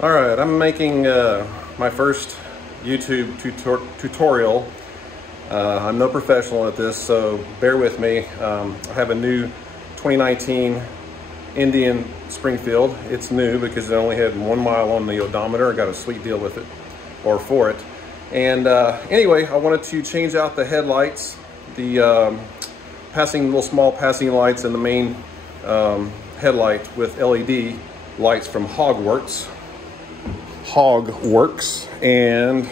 All right, I'm making my first YouTube tutorial. I'm no professional at this, so bear with me. I have a new 2019 Indian Springfield. It's new because it only had 1 mile on the odometer. I got a sweet deal with it, or for it. And anyway, I wanted to change out the headlights, the little small passing lights, and the main headlight with LED lights from Hogworkz, and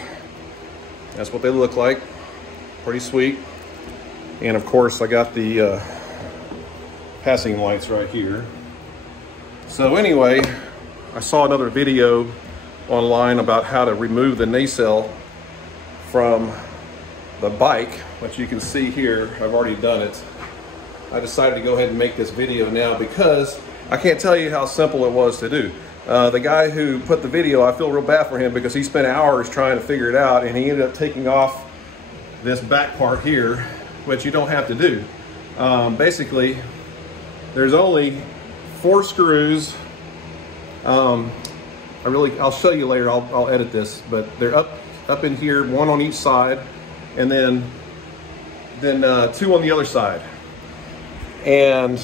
that's what they look like. Pretty sweet. And of course I got the passing lights right here. So anyway, I saw another video online about how to remove the nacelle from the bike, which you can see here. I've already done it. I decided to go ahead and make this video now because I can't tell you how simple it was to do. The guy who put the video, I feel real bad for him because he spent hours trying to figure it out, and he ended up taking off this back part here, which you don't have to do. Basically, there's only 4 screws. I'll show you later. I'll edit this, but they're up in here, 1 on each side, and then 2 on the other side, and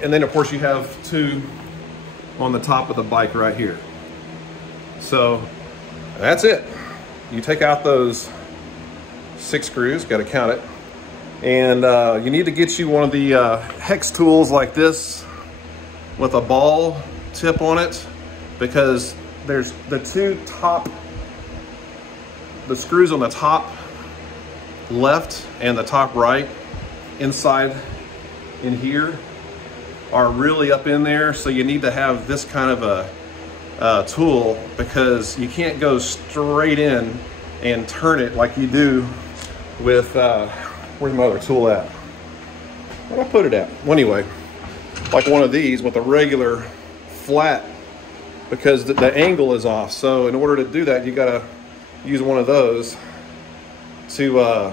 then of course you have 2 on the top of the bike right here. So that's it. You take out those 6 screws, got to count it, and you need to get you one of the hex tools like this with a ball tip on it, because there's the screws on the top left and the top right inside in here are really up in there, so you need to have this kind of a tool, because you can't go straight in and turn it like you do with where's my other tool at? Where'd I put it at? Well, anyway, like one of these with a regular flat, because the angle is off. So in order to do that, you gotta use one of those to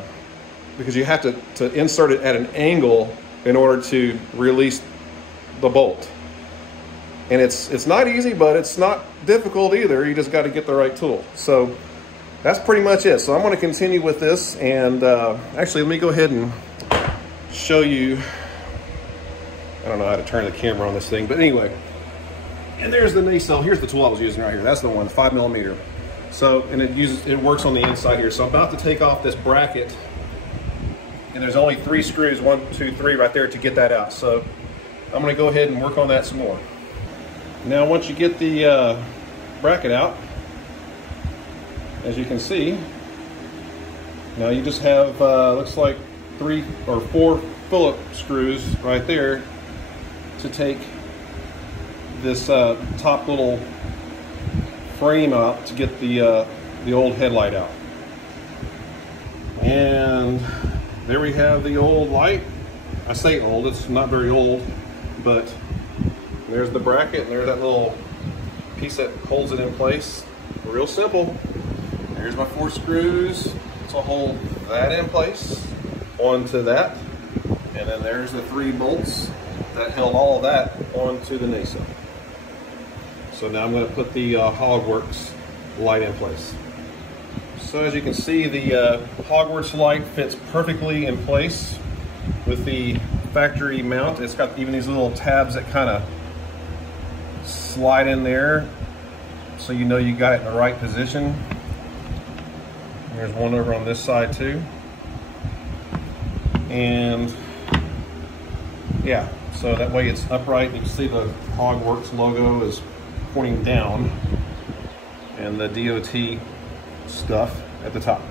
because you have to insert it at an angle in order to release the bolt. And it's not easy, but it's not difficult either. You just got to get the right tool. So that's pretty much it. So I'm going to continue with this, and actually let me go ahead and show you. I don't know how to turn the camera on this thing, but anyway. And there's the nacelle. Here's the tool I was using right here. That's the one, 5mm. So, and it works on the inside here. So I'm about to take off this bracket, and there's only 3 screws, 1, 2, 3 right there to get that out. So I'm going to go ahead and work on that some more. Now once you get the bracket out, as you can see, now you just have looks like 3 or 4 Phillips screws right there to take this top little frame out to get the old headlight out. And there we have the old light. I say old, it's not very old, but there's the bracket, and there's that little piece that holds it in place. Real simple. There's my 4 screws to hold that in place onto that, and then there's the 3 bolts that held all of that onto the nacelle. So now I'm going to put the Hogworkz light in place. So as you can see, the Hogworkz light fits perfectly in place with the factory mount. It's got even these little tabs that kind of slide in there, so you know you got it in the right position. There's one over on this side too. And yeah, so that way it's upright. You can see the Hogworkz logo is pointing down, and the DOT stuff at the top.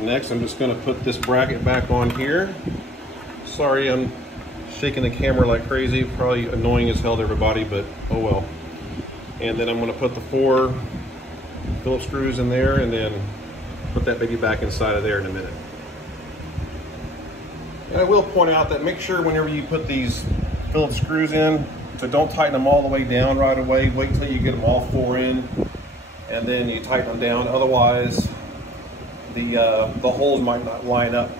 Next, I'm just going to put this bracket back on here. Sorry, I'm shaking the camera like crazy. Probably annoying as hell to everybody, but oh well. And then I'm going to put the 4 Phillips screws in there, and then put that baby back inside of there in a minute. And I will point out that make sure whenever you put these Phillips screws in, so don't tighten them all the way down right away. Wait until you get them all 4 in, and then you tighten them down. Otherwise, the holes might not line up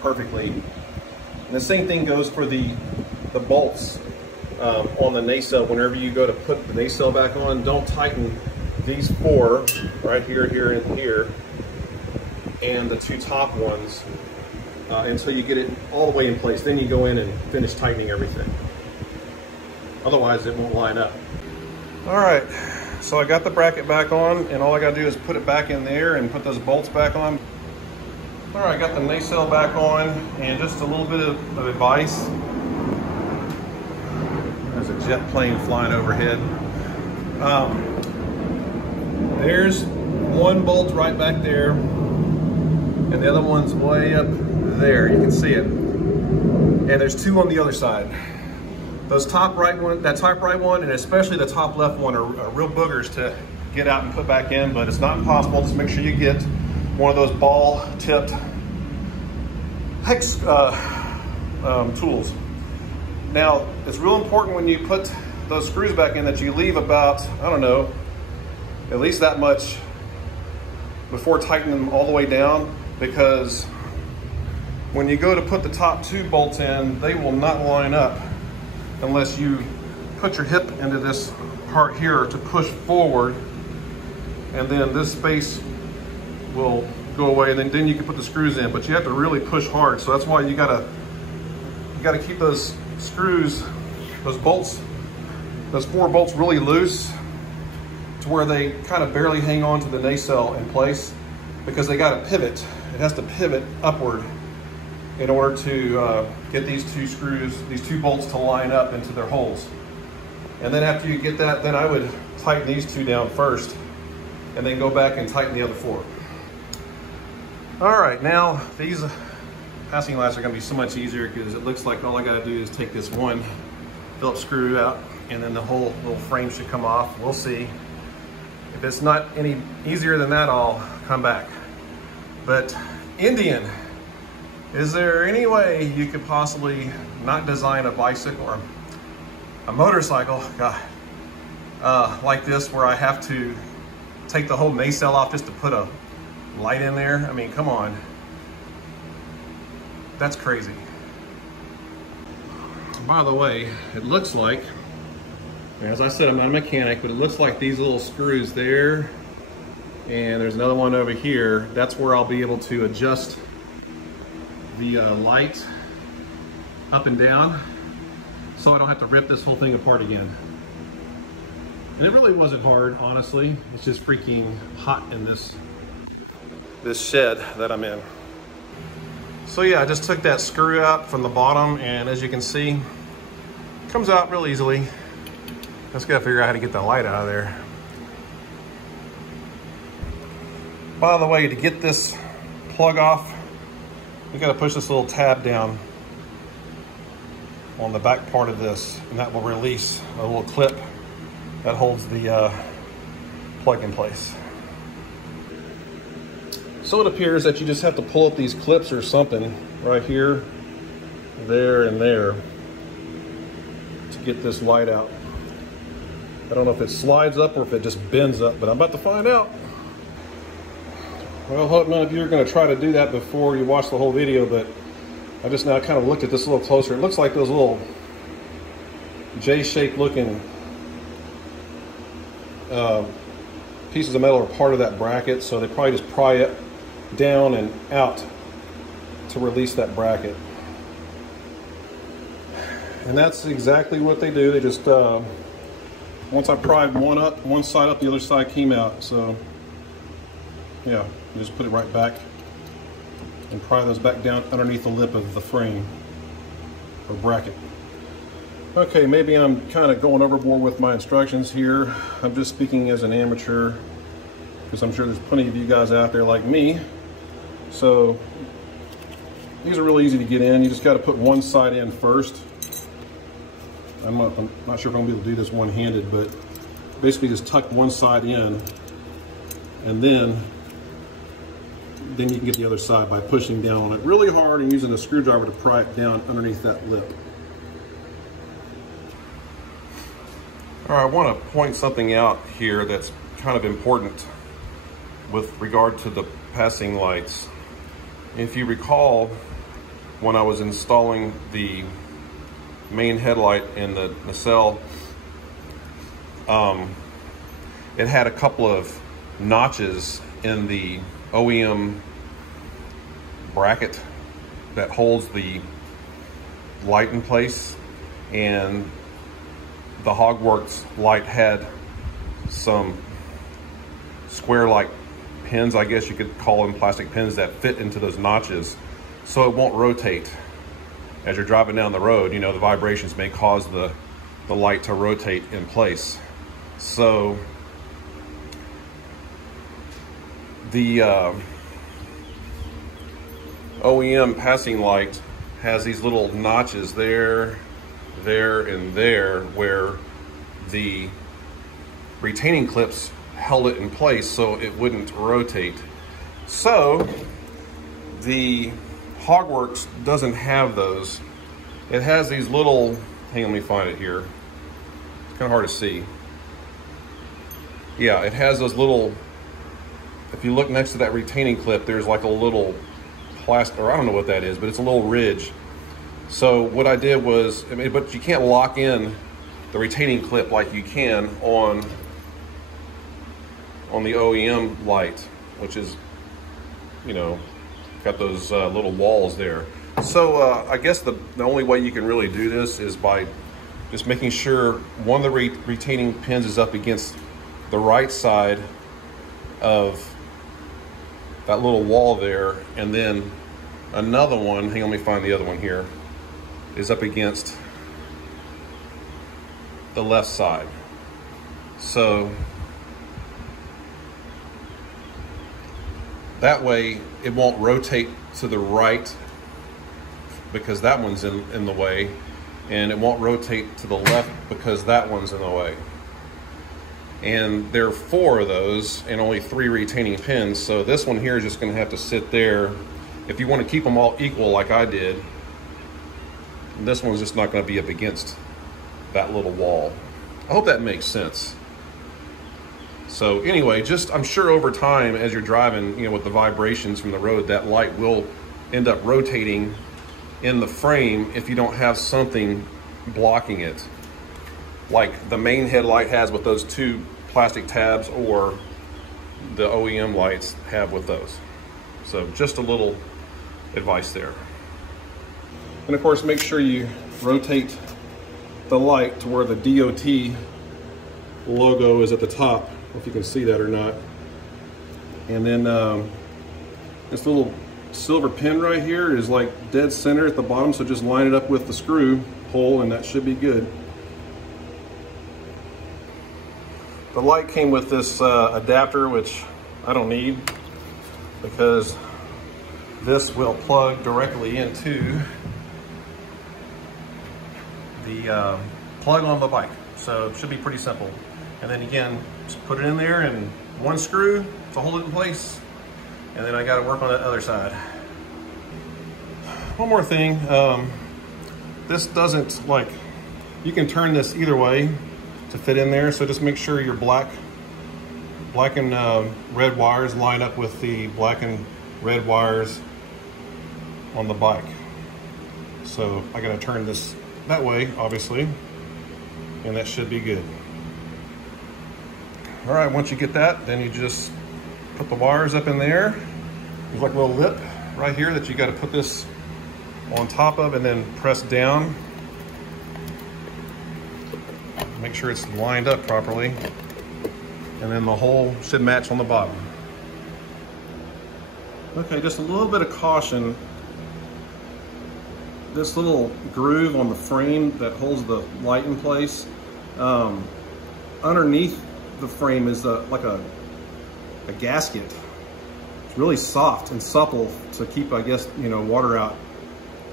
perfectly. And the same thing goes for the bolts. on the nacelle. Whenever you go to put the nacelle back on, don't tighten these four right here, here, and here, and the two top ones until you get it all the way in place. Then you go in and finish tightening everything. Otherwise, it won't line up. All right, so I got the bracket back on, and all I gotta do is put it back in there and put those bolts back on. All right, I got the nacelle back on, and just a little bit of advice. There's a jet plane flying overhead. There's one bolt right back there, and the other one's way up there. You can see it. And there's two on the other side. Those top right one, that top right one, and especially the top left one are real boogers to get out and put back in, but it's not impossible. Just make sure you get one of those ball-tipped hex tools. Now, it's real important when you put those screws back in that you leave about, I don't know, at least that much before tightening them all the way down, because when you go to put the top two bolts in, they will not line up unless you put your hip into this part here to push forward, and then this space will go away, and then you can put the screws in, but you have to really push hard. So that's why you gotta keep those screws, those bolts, those four bolts really loose to where they kind of barely hang on to the nacelle in place, because they gotta pivot. It has to pivot upward in order to get these two screws, these two bolts to line up into their holes. And then after you get that, then I would tighten these two down first and then go back and tighten the other four. All right, now these passing lights are gonna be so much easier because it looks like all I gotta do is take this one Phillips screw out, and then the whole little frame should come off. We'll see. If it's not any easier than that, I'll come back. But Indian, is there any way you could possibly not design a bicycle or a motorcycle, God, like this, where I have to take the whole nacelle off just to put a light in there? I mean, come on. That's crazy. By the way, it looks like, as I said, I'm not a mechanic, but it looks like these little screws there, and there's another one over here. That's where I'll be able to adjust the light up and down, so I don't have to rip this whole thing apart again. And it really wasn't hard, honestly. It's just freaking hot in this shed that I'm in. So yeah, I just took that screw out from the bottom, and as you can see, it comes out real easily. Just gotta figure out how to get the light out of there. By the way, to get this plug off, you gotta push this little tab down on the back part of this, and that will release a little clip that holds the plug in place. So it appears that you just have to pull up these clips or something right here, there, and there to get this light out. I don't know if it slides up or if it just bends up, but I'm about to find out. Well, I hope none of you are going to try to do that before you watch the whole video, but I just now kind of looked at this a little closer. It looks like those little J-shaped looking pieces of metal are part of that bracket, so they probably just pry it down and out to release that bracket. And that's exactly what they do. They just, once I pried one side up, the other side came out. So yeah, you just put it right back and pry those back down underneath the lip of the frame or bracket. Okay, maybe I'm kind of going overboard with my instructions here. I'm just speaking as an amateur, because I'm sure there's plenty of you guys out there like me. So these are really easy to get in. You just got to put one side in first. I'm not sure if I'm going to be able to do this one-handed, but basically just tuck one side in, and then you can get the other side by pushing down on it really hard and using a screwdriver to pry it down underneath that lip. All right, I want to point something out here that's kind of important with regard to the passing lights. If you recall, when I was installing the main headlight and the nacelle, it had a couple of notches in the OEM bracket that holds the light in place, and the Hogworkz light had some square-like pins, I guess you could call them, plastic pins that fit into those notches, so it won't rotate as you're driving down the road. You know, the vibrations may cause the light to rotate in place. So the OEM passing light has these little notches there, and there, where the retaining clips held it in place so it wouldn't rotate. So the Hogworkz doesn't have those. It has these little, hang on, let me find it here. It's kind of hard to see. Yeah, it has those little, if you look next to that retaining clip, there's like a little plastic, or I don't know what that is, but it's a little ridge. So what I did was, I mean, but you can't lock in the retaining clip like you can on the OEM light, which is, you know, got those little walls there. So I guess the only way you can really do this is by just making sure one of the retaining pins is up against the right side of that little wall there, and then another one, hang on, let me find the other one here, is up against the left side. So that way it won't rotate to the right because that one's in the way, and it won't rotate to the left because that one's in the way. And there are 4 of those and only 3 retaining pins, so this one here is just going to have to sit there. If you want to keep them all equal like I did, this one's just not going to be up against that little wall. I hope that makes sense. So anyway, just, I'm sure over time as you're driving, you know, with the vibrations from the road, that light will end up rotating in the frame if you don't have something blocking it, like the main headlight has with those 2 plastic tabs, or the OEM lights have with those. So just a little advice there. And of course, make sure you rotate the light to where the DOT logo is at the top, if you can see that or not. And then this little silver pin right here is like dead center at the bottom, so just line it up with the screw hole and that should be good. The light came with this adapter, which I don't need because this will plug directly into the plug on the bike. So it should be pretty simple. And then again, just put it in there and one screw to hold it in place. And then I got to work on that other side. One more thing, this doesn't, like, you can turn this either way to fit in there, so just make sure your black and red wires line up with the black and red wires on the bike. So I gotta turn this that way, obviously, and that should be good. All right, once you get that, then you just put the wires up in there. There's like a little lip right here that you gotta put this on top of and then press down. Make sure it's lined up properly, and then the hole should match on the bottom. Okay, just a little bit of caution. This little groove on the frame that holds the light in place, underneath the frame is like a gasket. It's really soft and supple to keep, I guess, you know, water out.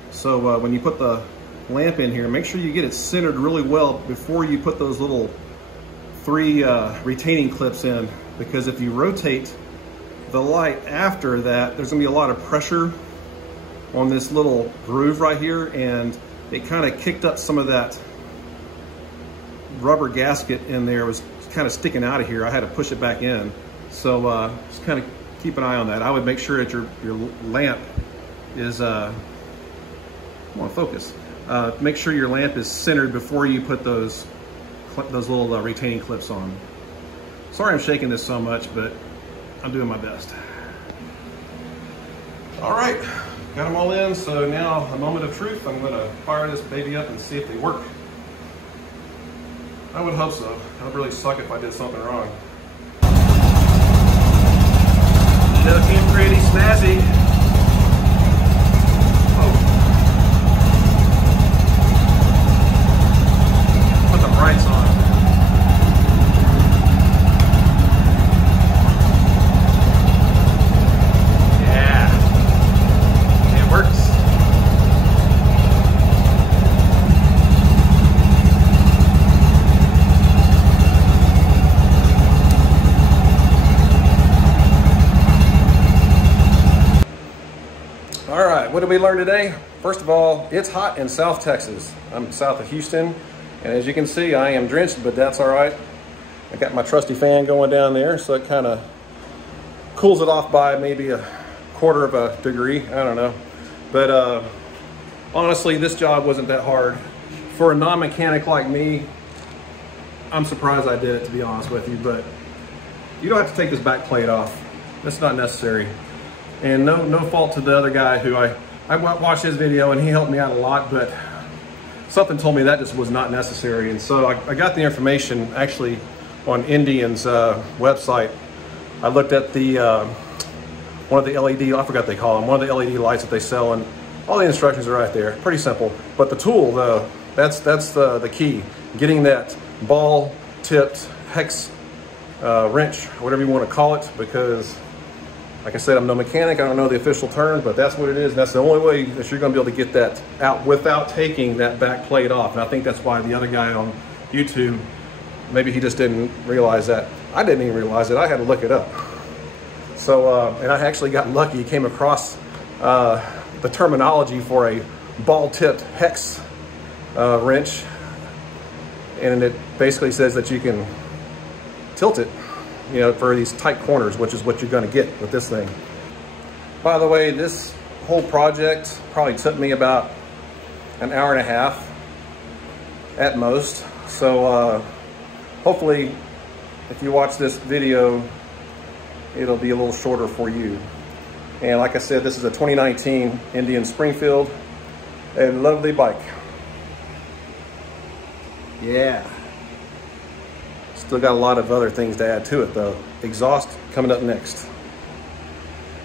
So when you put the lamp in here, make sure you get it centered really well before you put those little 3 retaining clips in, because if you rotate the light after that, there's gonna be a lot of pressure on this little groove right here, and it kind of kicked up some of that rubber gasket in there. It was kind of sticking out of here. I had to push it back in. So just kind of keep an eye on that. I would make sure that your lamp is, come on, focus. Make sure your lamp is centered before you put those little retaining clips on. Sorry I'm shaking this so much, but I'm doing my best. All right, got them all in, so now a moment of truth. I'm gonna fire this baby up and see if they work. I would hope so. That would really suck if I did something wrong. Looking pretty snazzy. Oh. Put the brights on. Yeah. It works. All right, what did we learn today? First of all, it's hot in South Texas. I'm south of Houston, and as you can see, I am drenched, but that's all right. I got my trusty fan going down there, so it kind of cools it off by maybe a quarter of a degree, I don't know. But honestly, this job wasn't that hard. For a non-mechanic like me, I'm surprised I did it, to be honest with you, but you don't have to take this back plate off. That's not necessary. And no fault to the other guy who I watched his video and he helped me out a lot, but something told me that just was not necessary. And so I got the information actually on Indian's website. I looked at the one of the LED, I forgot what they call them, one of the LED lights that they sell, and all the instructions are right there. Pretty simple. But the tool, though, that's the key. Getting that ball tipped hex wrench, whatever you want to call it, because like I said, I'm no mechanic, I don't know the official terms, but that's what it is. That's the only way that you're gonna be able to get that out without taking that back plate off. And I think that's why the other guy on YouTube, maybe he just didn't realize that. I didn't even realize it, I had to look it up. So, and I actually got lucky, came across the terminology for a ball-tipped hex wrench. And it basically says that you can tilt it, you know, for these tight corners, which is what you're going to get with this thing. By the way, this whole project probably took me about an hour and a half at most. So hopefully if you watch this video, it'll be a little shorter for you. And like I said, this is a 2019 Indian Springfield, a lovely bike. Yeah. Still got a lot of other things to add to it though. Exhaust coming up next.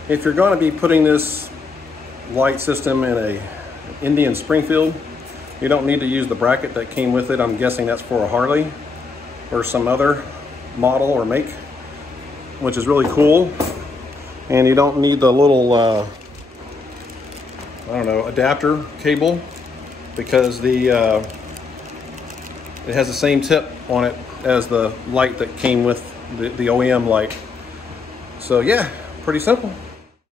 If you're going to be putting this light system in a Indian Springfield, you don't need to use the bracket that came with it. I'm guessing that's for a Harley or some other model or make, which is really cool. And you don't need the little, I don't know, adapter cable, because it has the same tip on it as the light that came with the OEM light. So yeah, pretty simple.